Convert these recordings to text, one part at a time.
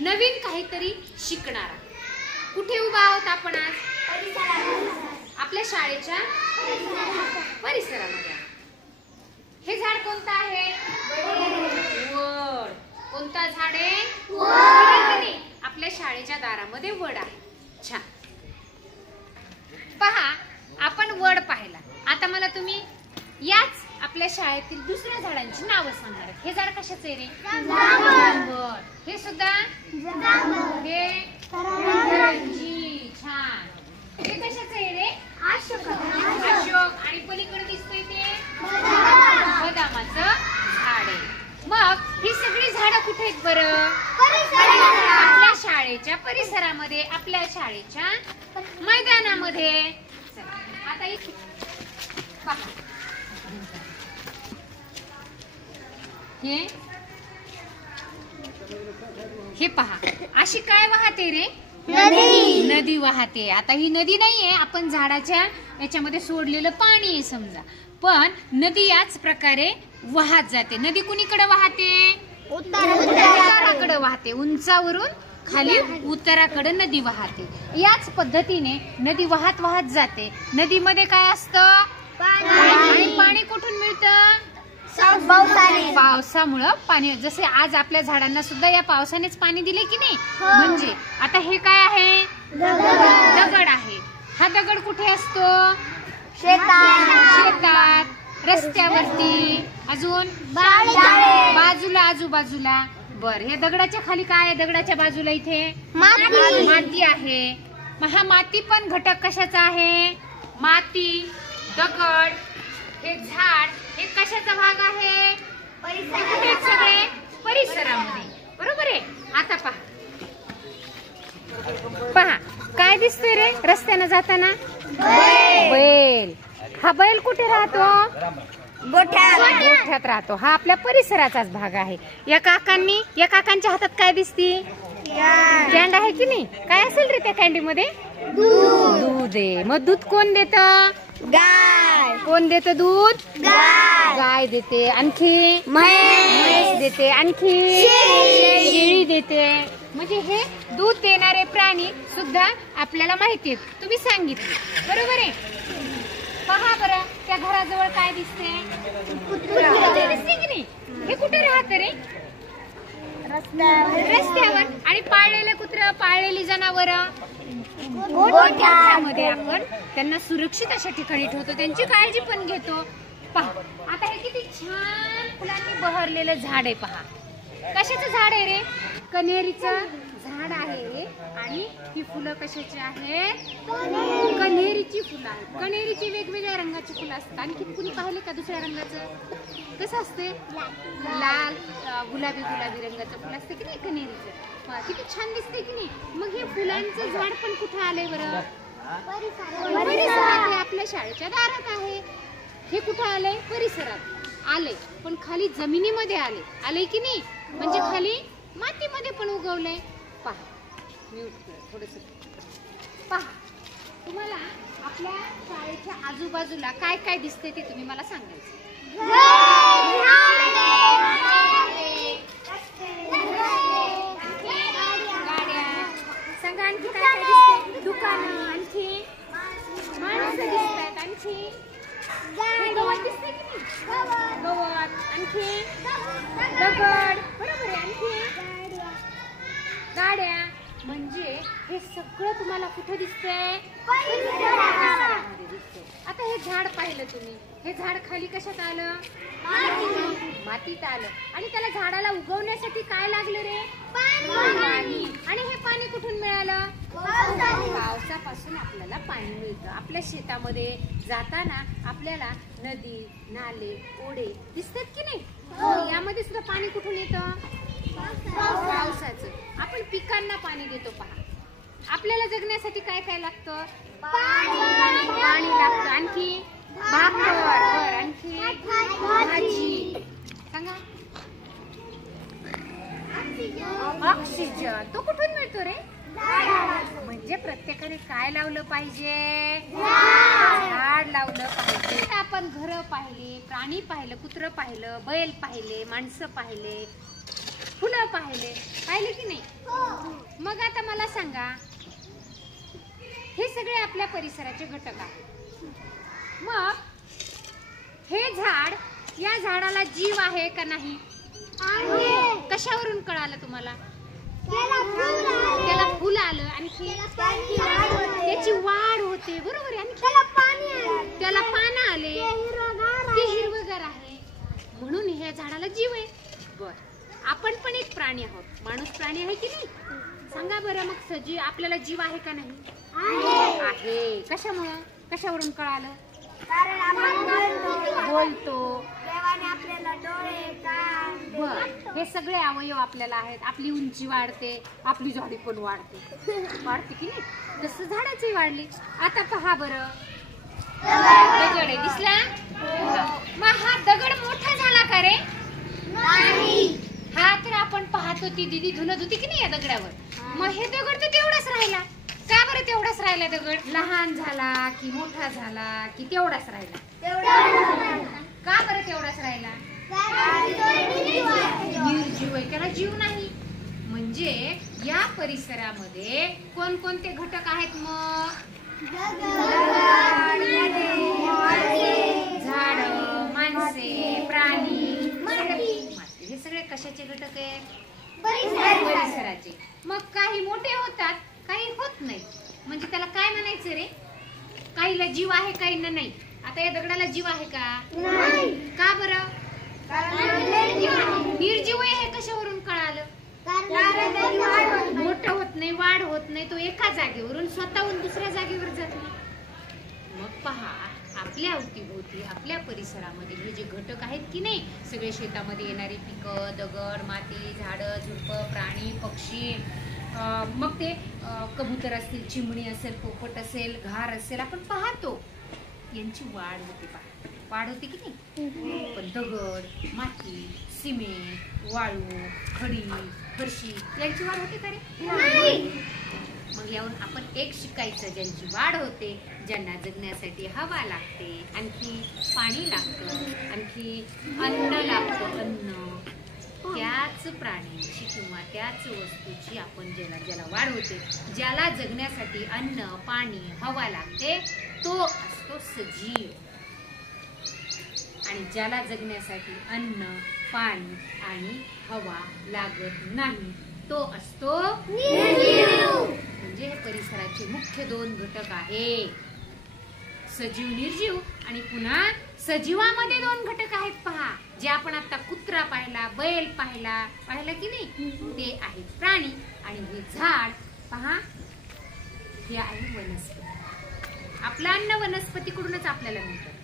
नवीन काहीतरी शिकणारा. कुठे उभा आहोत आपण आज? आपल्या शाळेच्या परिसरामध्ये. हे झाड कोणतं आहे? वड. कोणतं झाड आहे? वड. आपल्या शाळेच्या दारामध्ये वड आहे. छान. पहा, आपण वड पाहिला. आता मला तुम्ही याच आपल्या शाळेतील दुसऱ्या झाडांची नावं सांगणार. हे झाड कशाचं आहे रे? जांभळ. हे सुद्धा हे करंजी. छान. हे कशाचं आहे रे? अशोक. आणि पलीकडे दिसतंय ते बदामाचं झाड आहे. मग ही सगळी झाडं कुठे आहेत बरं? आपल्या शाळेच्या परिसरामध्ये, आपल्या शाळेच्या मैदानामध्ये. आता इथे पहा, हे पहा, अशी काय वाहते रे? नदी वाहते. आता ही नदी नाहीये, आपण झाडाच्या याच्यामध्ये सोडलेलं पाणी आहे समजा. पण नदी याच प्रकारे वाहत जाते. नदी कुणीकडे वाहते? उत्तराकडे वाहते. उंचावरून खाली उत्तराकडे नदी वाहते. याच पद्धतीने नदी वाहत वाहत जाते. नदीमध्ये काय असतं? आणि पाणी कुठून मिळतं? पावसामुळं पाणी. जसे आज आपल्या झाडांना सुद्धा या पावसानेच पाणी दिले की नाही. म्हणजे आता हे काय आहे? दगड आहे. हा दगड कुठे असतो? शेतात, रस्त्यावरती, अजून बाजूला, आजूबाजूला. बर, या दगडाच्या खाली काय आहे? दगडाच्या बाजूला इथे माती आहे. मग हा माती पण घटक कशाचा आहे? माती, दगड, हे झाड, हे कशाचा भाग आहे? सगळे परिसरामध्ये. बरोबर आहे. आता पहा काय दिसतंय रे रस्त्यानं जाताना? बैल. हा बैल कुठे राहतो? गोठ्यात राहतो. हा आपल्या परिसराचाच भाग आहे. या काकांच्या हातात काय दिसती? कॅन्ड आहे की नाही? काय असेल रे त्या कॅन्डीमध्ये? दूध आहे. मग दूध कोण देतं? गाय. कोण देतं दूध? गाय देते. आणखी म्हैस देते. आणखी शेळी देते. म्हणजे हे दूध देणारे प्राणी सुद्धा आपल्याला माहिती आहेत. तुम्ही सांगितले. बरोबर आहे. पहा बरं, त्या घराजवळ काय दिसते? दिसते की नाही? हे कुठे राहत रे? रस्त्यावर. आणि पाळलेले कुत्र, पाळलेली जनावर गोठ्यामध्ये आपण त्यांना सुरक्षित अशा ठिकाणी ठेवतो. त्यांची काळजी पण घेतो. पहा, आता हे किती छान फुलांनी बहरलेलं झाड आहे. पहा, कशाचं झाड आहे रे? कन्हेरीचं झाड आहे. आणि ही फुलं कशाची आहेत? कन्हेरीची फुलं आहेत. कन्हेरीची वेगवेगळ्या रंगाची फुलं असतात. आणखी कुणी पाहिले का दुसऱ्या रंगाचं? कसं असते? लाल, गुलाबी रंगाचं फुल असते की नाही कन्हेरीचं? किती छान दिसते की नाही? मग हे फुलांचं झाड पण कुठे आलंय बरं? परिसरात. आपल्या शाळेच्या दारात आहे. हे कुठं आलंय? परिसरात आलंय. पण खाली जमिनीमध्ये आलंय की नाही? म्हणजे खाली मातीमध्ये पण उगवलंय. पहा, थोडस पहा. तुम्हाला आपल्या शाळेच्या आजूबाजूला काय काय दिसते ते तुम्ही मला सांगायचं. सांगा आणखी काय काय दिसते? दुकानं, आणखी माणसं दिसतात. आणखी गवत दिसते की नाही? गवत. आणखी दगड. बरोबर आहे. आणखी गाड्या. म्हणजे हे सगळं तुम्हाला कुठे दिसतंय? परिसरामध्ये दिसतंय. आता हे झाड पाहिलं तुम्ही. हे झाड खाली कशात आलं? मातीत आलं. आणि त्याला झाडाला उगवण्यासाठी काय लागलं रे? पाणी. आणि हे पाणी कुठून मिळालं? पावसापासून आपल्याला पाणी मिळतं. आपल्या शेतामध्ये जाताना आपल्याला नदी, नाले, ओढे दिसतात की नाही? यामध्ये सुद्धा पाणी कुठून येतं? पावसाचं. आपण पिकांना पाणी देतो. पहा, आपल्याला जगण्यासाठी काय काय लागतं? पाणी लागतं. आणखी भाकर. आणखी भाजी. सांगा. ऑक्सिजन. तो कुठून मिळतो रे? म्हणजे प्रत्येकाने काय लावलं पाहिजे? झाड लावलं पाहिजे. आपण घर पाहिले, प्राणी पाहिलं, कुत्र पाहिलं, बैल पाहिले, माणसं पाहिले, फुलं पाहिले की नाही? मग आता मला सांगा, हे सगळे आपल्या परिसराचे घटक आहेत. मग हे झाड, या झाडाला जीव आहे का नाही? कशावरून कळालं तुम्हाला? त्याला फुल आलं आणि त्याची वाढ होते, बरोबर आहे. आणि त्याला पानं आले, ते हिरवगार आहे, म्हणून ह्या झाडाला जीव आहे. बर, आपण पण एक प्राणी आहोत, माणूस प्राणी आहे की नाही? सांगा बरं मग, सजीव आपल्याला जीव आहे का नाही? आहे. कशामुळं, कशावरून कळालं? कारण आपण बोलतो. देवाने आपल्याला डोळे, कान, बर, हे सगळे अवयव आपल्याला आहेत. आपली उंची वाढते, आपली जाडी पण वाढते की नाही? तसं झाडाची वाढली. आता पहा बरं, दगड आहे, दिसला? मग हा दगड मोठा झाला का रे? नाही. हा तर आपण पाहतो, ती दीदी धुणत होती की नाही या दगडावर. मग हे दगड तर तेवढाच राहिला. का बरं तेवढाच राहिला दगड? लहान झाला की मोठा झाला की तेवढाच राहिला? का बरं तेवढाच राहिला? निर्जीव आहे, त्याला जीव नाही. म्हणजे या परिसरामध्ये कोणकोणते घटक आहेत मग? झाड, माणसे, प्राणी, माती. हे सगळे कशाचे घटक आहेत? परिसराचे. मग काही मोठे होतात, काही होत नाही. म्हणजे त्याला काय म्हणायचं रे? काहीला जीव आहे, काहींना नाही. आता या दगडाला जीव आहे का? का बरं? निर्जीव आहे हे कशावरून कळालं? मोठं होत नाही, वाढ होत नाही, तो एका जागेवरून स्वतःहून दुसऱ्या जागेवर जात नाही. मग पहा, आपल्या अवतीभोवती, आपल्या परिसरामध्ये हे जे घटक आहेत की नाही, सगळे शेतामध्ये येणारी पिकं, दगड, माती, झाडं, झुडपं, प्राणी, पक्षी, मग ते कबूतर असतील, चिमणी असेल, पोपट असेल, घार असेल, आपण पाहतो यांची वाढ होते. वाढ होते की नाही? पण दगड, माती, सिमेंट, वाळू, खडी, फरशी यांची वाढ होते का रे? मग यावरून आपण एक शिकायचं, ज्यांची वाढ होते, ज्यांना जगण्यासाठी हवा लागते, आणखी पाणी लागतं, आणखी अन्न लागतं, अन्न, त्याच प्राण्यांची किंवा त्याच वस्तूची आपण ज्याला वाढ होते, ज्याला जगण्यासाठी अन्न, पाणी, हवा लागते, तो असतो सजीव. आणि ज्याला जगण्यासाठी अन्न, पाणी आणि हवा लागत नाही, तो असतो निर्जीव. म्हणजे हे परिसराचे मुख्य दोन घटक आहेत, सजीव, निर्जीव. आणि पुन्हा सजीवामध्ये दोन घटक आहेत पहा, जे आपण आता कुत्रा पाहिला, बैल पाहिला की नाही, ते आहेत प्राणी. आणि हे झाड पहा, हे आहे वनस्पती. आपलं अन्न वनस्पतीकडूनच आपल्याला मिळतं.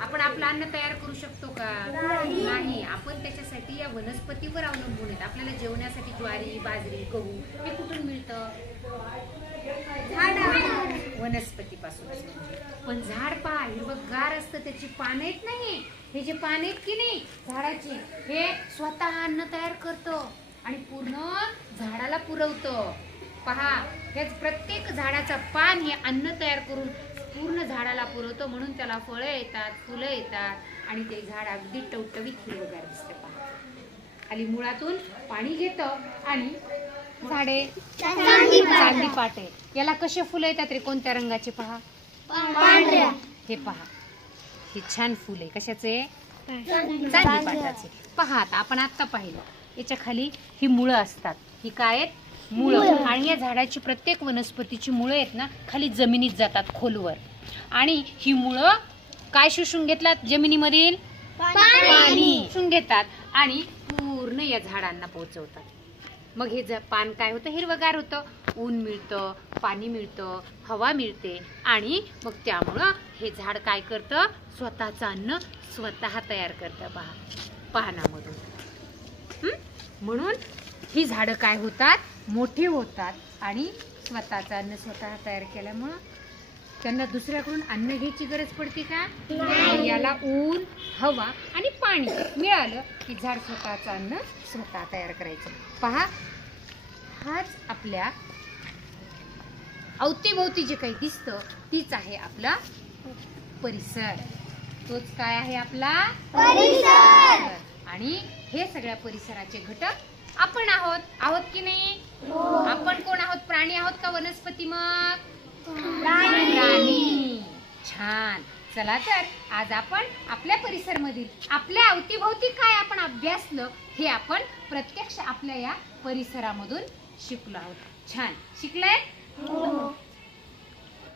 आपण आपलं अन्न तयार करू शकतो का? नाही. आपण त्याच्यासाठी या वनस्पतीवर अवलंबून आहेत. आपल्याला जेवण्यासाठी ज्वारी, बाजरी, गहू हे कुठून मिळतं? वनस्पतीपासून. पण झाड पहा, हिरवंगार असतं, त्याची पानं येत नाही. हे जे पान आहेत की नाही झाडाचे, हे स्वतः अन्न तयार करतं आणि पूर्ण झाडाला पुरवतं. पहा, हे प्रत्येक झाडाचं पान हे अन्न तयार करून पूर्ण झाडाला पुरवतं, म्हणून त्याला फळं येतात, फुलं येतात आणि ते झाड अगदी टवटवीत हिरवगार दिसतं. पहा, खाली मुळातून पाणी घेतं आणि झाडे चांदी पाटे. याला कसे फुलं येतात रे? कोणत्या रंगाचे? पहा, पांढऱ्या. हे पहा, हे छान फुल आहे. कशाचे? चांदी पाटाचे. पहा, आता आपण आता पाहिलं, याच्या खाली ही मुळं असतात. ही काय आहेत? मुळं. आणि या झाडाची प्रत्येक वनस्पतीची मुळं आहेत ना, खाली जमिनीत जातात, खोलवर. आणि ही मुळं काय शोषून घेतात? जमिनीमधील पाणी शोषून घेतात आणि पूर्ण या झाडांना पोहोचवतात. मग हे पान काय होतं? हिरवगार होतं. ऊन मिळतं, पाणी मिळतं, हवा मिळते आणि मग त्यामुळं हे झाड काय करतं? स्वतःचं अन्न स्वतः तयार करतं. पहा, पानामधून. म्हणून ही झाडं काय होतात? मोठी होतात आणि स्वतःचं अन्न स्वतः तयार केल्यामुळं त्यांना दुसऱ्याकडून अन्न घ्यायची गरज पडते का? याला ऊन, हवा आणि पाणी मिळालं की झाड स्वतःचं अन्न स्वतः तयार करायचं. पहा, हाच आपल्या अवतीभोवती जे काही दिसतं तीच आहे आपला परिसर. तोच काय आहे? आपला परिसर. आणि हे सगळ्या परिसराचे घटक आपण आहोत की नाही? आपण कोण आहोत? प्राणी आहोत का वनस्पती? मग प्राणी. छान. चला तर आज आपण आपल्या परिसरामधील आपल्या अवतीभोवती काय आपण अभ्यासलं हे आपण प्रत्यक्ष आपल्या या परिसरामधून शिकलो आहोत. छान शिकलाय.